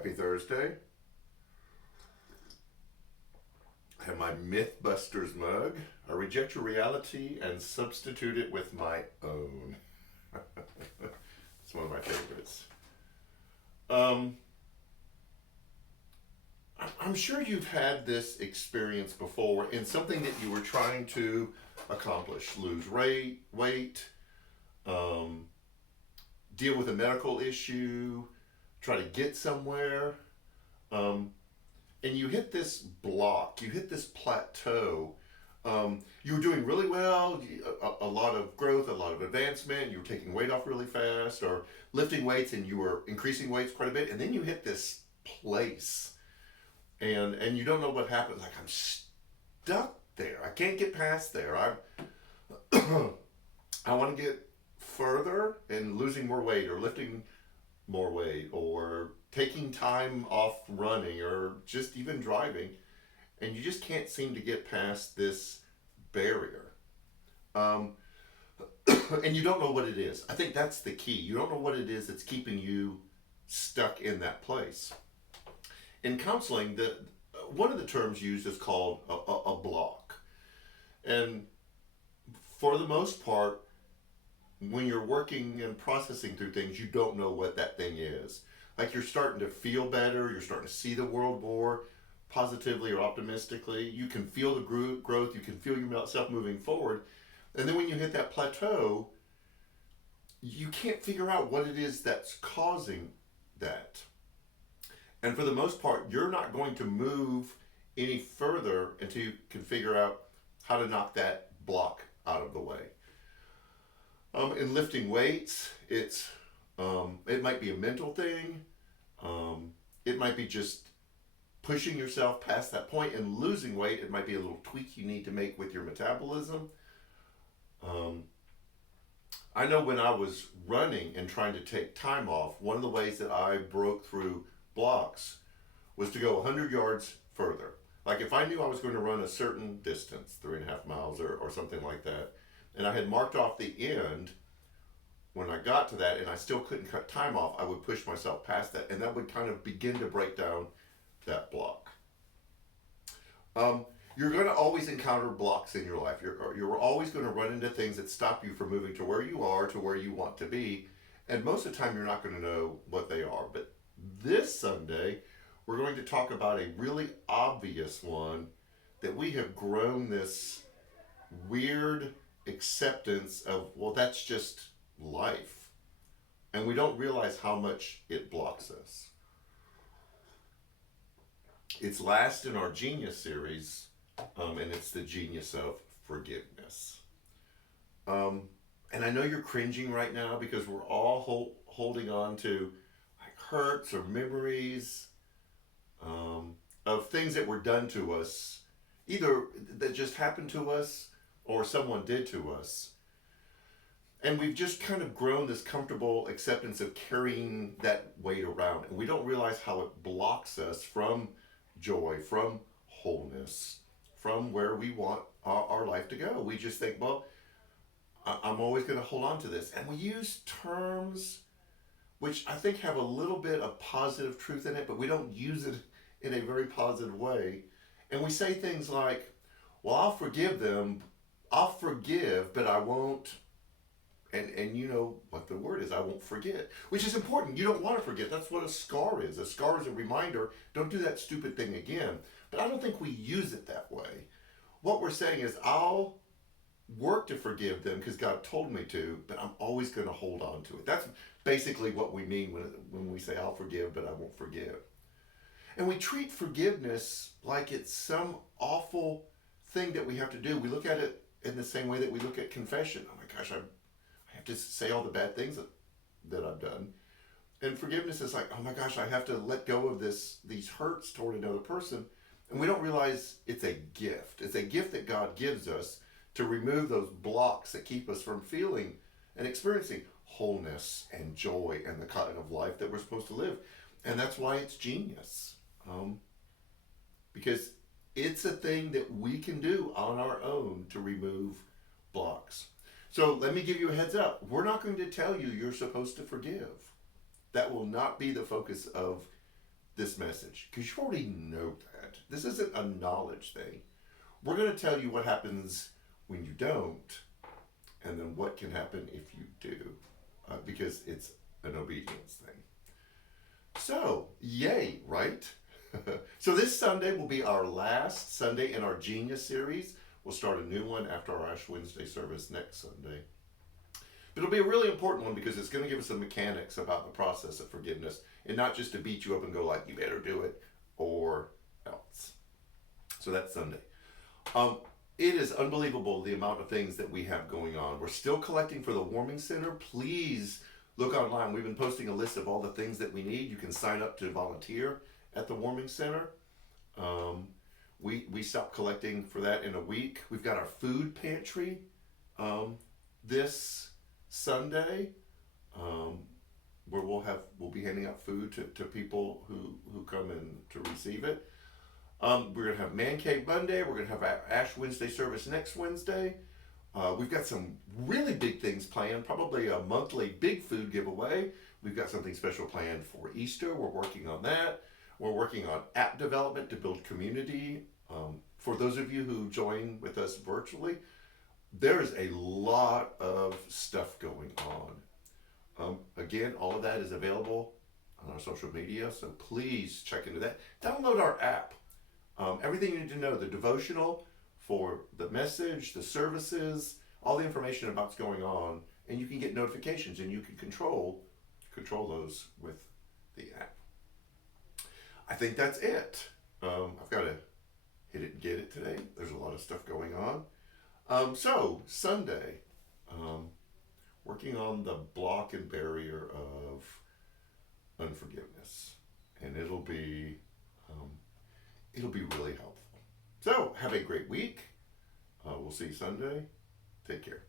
Happy Thursday. I have my Mythbusters mug. I reject your reality and substitute it with my own. It's one of my favorites. Um, I'm sure you've had this experience before in something that you were trying to accomplish: lose weight, um, deal with a medical issue, try to get somewhere. Um, and you hit this block, you hit this plateau. You were doing really well, a lot of growth, a lot of advancement. You were taking weight off really fast, or lifting weights, and you were increasing weights quite a bit. And then you hit this place, and you don't know what happened. Like, I'm stuck there. I can't get past there. I want to get further and losing more weight, or lifting more weight, or taking time off running, or just even driving, and you just can't seem to get past this barrier. Um, and you don't know what it is. I think that's the key. You don't know what it is that's keeping you stuck in that place. In counseling, the one of the terms used is called a block, and for the most part, when you're working and processing through things, you don't know what that thing is. Like, you're starting to feel better, you're starting to see the world more positively or optimistically. You can feel the growth, you can feel yourself moving forward. And then when you hit that plateau, you can't figure out what it is that's causing that. And for the most part, you're not going to move any further until you can figure out how to knock that block out of the way. In lifting weights, it might be a mental thing. It might be just pushing yourself past that point. And losing weight, it might be a little tweak you need to make with your metabolism. I know when I was running and trying to take time off, one of the ways that I broke through blocks was to go 100 yards further. Like, if I knew I was going to run a certain distance, 3.5 miles or something like that, and I had marked off the end, when I got to that and I still couldn't cut time off, I would push myself past that, and that would kind of begin to break down that block. You're going to always encounter blocks in your life. You're always going to run into things that stop you from moving to where you are, to where you want to be, and most of the time you're not going to know what they are. But this Sunday, we're going to talk about a really obvious one that we have grown this weird acceptance of, well, that's just life. And we don't realize how much it blocks us. It's last in our Genius series, and it's the genius of forgiveness. And I know you're cringing right now because we're all holding on to, like, hurts or memories of things that were done to us, either that just happened to us or someone did to us. And we've just kind of grown this comfortable acceptance of carrying that weight around. And we don't realize how it blocks us from joy, from wholeness, from where we want our life to go. We just think, well, I'm always going to hold on to this. And we use terms which I think have a little bit of positive truth in it, but we don't use it in a very positive way. And we say things like, well, I'll forgive them, I'll forgive, but I won't. And you know what the word is, I won't forget, which is important. You don't want to forget. That's what a scar is. A scar is a reminder, don't do that stupid thing again. But I don't think we use it that way. What we're saying is, I'll work to forgive them because God told me to, but I'm always going to hold on to it. That's basically what we mean when we say, I'll forgive, but I won't forgive. And we treat forgiveness like it's some awful thing that we have to do. We look at it in the same way that we look at confession. Oh my gosh, I have to say all the bad things that I've done. And forgiveness is like, oh my gosh, I have to let go of these hurts toward another person. And we don't realize it's a gift. It's a gift that God gives us to remove those blocks that keep us from feeling and experiencing wholeness and joy and the kind of life that we're supposed to live. And that's why it's genius. Because it's a thing that we can do on our own to remove blocks. So let me give you a heads up. We're not going to tell you you're supposed to forgive. That will not be the focus of this message because you already know that. This isn't a knowledge thing. We're going to tell you what happens when you don't, and then what can happen if you do, because it's an obedience thing. So, yay, right? So this Sunday will be our last Sunday in our Genius series. We'll start a new one after our Ash Wednesday service next Sunday. But it'll be a really important one because it's going to give us some mechanics about the process of forgiveness and not just to beat you up and go like, you better do it or else. So that's Sunday. It is unbelievable the amount of things that we have going on. We're still collecting for the Warming Center. Please look online. We've been posting a list of all the things that we need. You can sign up to volunteer at the Warming Center. We stop collecting for that in a week. We've got our food pantry this Sunday, where we'll be handing out food to people who come in to receive it. We're gonna have Man Cave Monday. We're gonna have Ash Wednesday service next Wednesday. We've got some really big things planned. Probably a monthly big food giveaway. We've got something special planned for Easter. We're working on that. We're working on app development to build community. For those of you who join with us virtually, there is a lot of stuff going on. Again, all of that is available on our social media, so please check into that. Download our app. Everything you need to know, the devotional for the message, the services, all the information about what's going on, and you can get notifications and you can control those with the app. I think that's it. I've got to hit it and get it today. There's a lot of stuff going on. So Sunday, working on the block and barrier of unforgiveness, and it'll be really helpful. So have a great week. We'll see you Sunday. Take care.